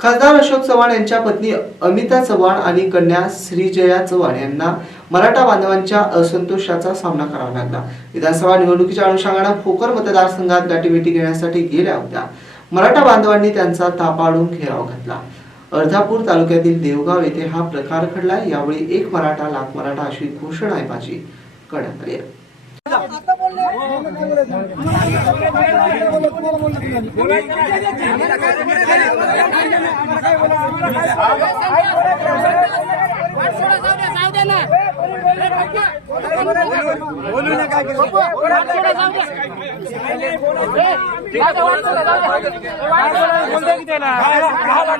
खासदार अशोक चव्हाण यांच्या पत्नी अमिता चव्हाण आणि कन्या श्रीजया चव्हाण यांना मराठा बांधवांच्या असंतोषाचा सामना करावा लागला. विधानसभा निवडणुकीच्या अनुषंगानं फोकर मतदारसंघात गाठीभेटी घेण्यासाठी गेल्या होत्या. मराठा बांधवांनी त्यांचा तापाडून घेराव घातला. अर्धापूर तालुक्यातील देवगाव येथे हा प्रकार घडला यावेळी एक मराठा लाख मराठा अशी घोषणाबाजी करण्यात आली आहे.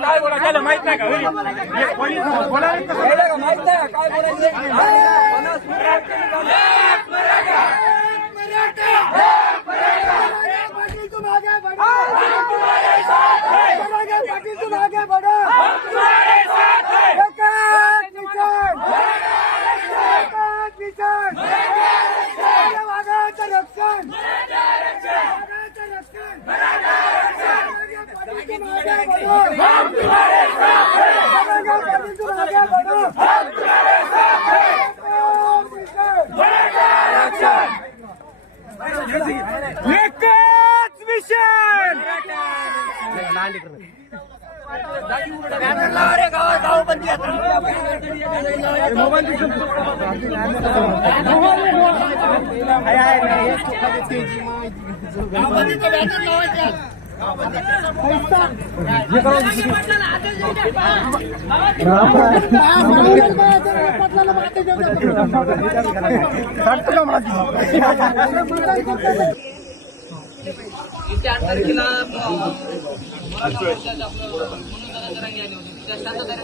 काय बोला माहीत नाही पाटिल तुम आगे बढ़ो बढ़ोगे पाटिल तुम आगे बढ़ो एकाच किसान एकच मिशन येत्या आठ तारखेला मराठा मोर्चाचे आपलं म्हणून दादा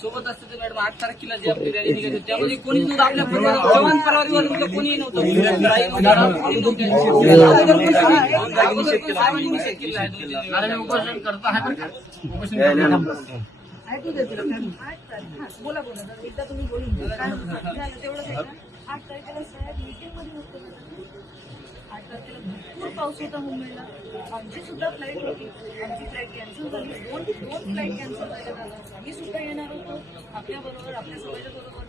सोबत असते मॅडम आठ तारखेला जे आपली रॅली निघाली होती, त्यामध्ये कोणी नव्हतं आपल्या परिवारात जवान परिवारावर कोणी नव्हतं ताई नव्हत्या, कोणी नव्हते. अगोदर पण साहेब- अगोदर पण साहेबांनी निषेध केलेला आहे दोन तीन दिवस. आणि मी उपोषण करतो आहे बरं का? उपोषण करतो. ऐकू दे तुला. आठ तारीख. हा, बोला बोला जरा एकदा तुम्ही बोलून घ्या. काय झालं तेवढंच आहे का? आठ तारखेला साहेब मीटिंगमध्ये होते ना. आठ भरपूर पाऊस होता मुंबईला. आमची सुद्धा फ्लाईट होती. आमची फ्लाईट कॅन्सल झाली. दोन दोन फ्लाईट कॅन्सल झाल्या आम्ही सुद्धा येणार होतो. आपल्याबरोबर आपल्या सगळ्याच्या बरोबर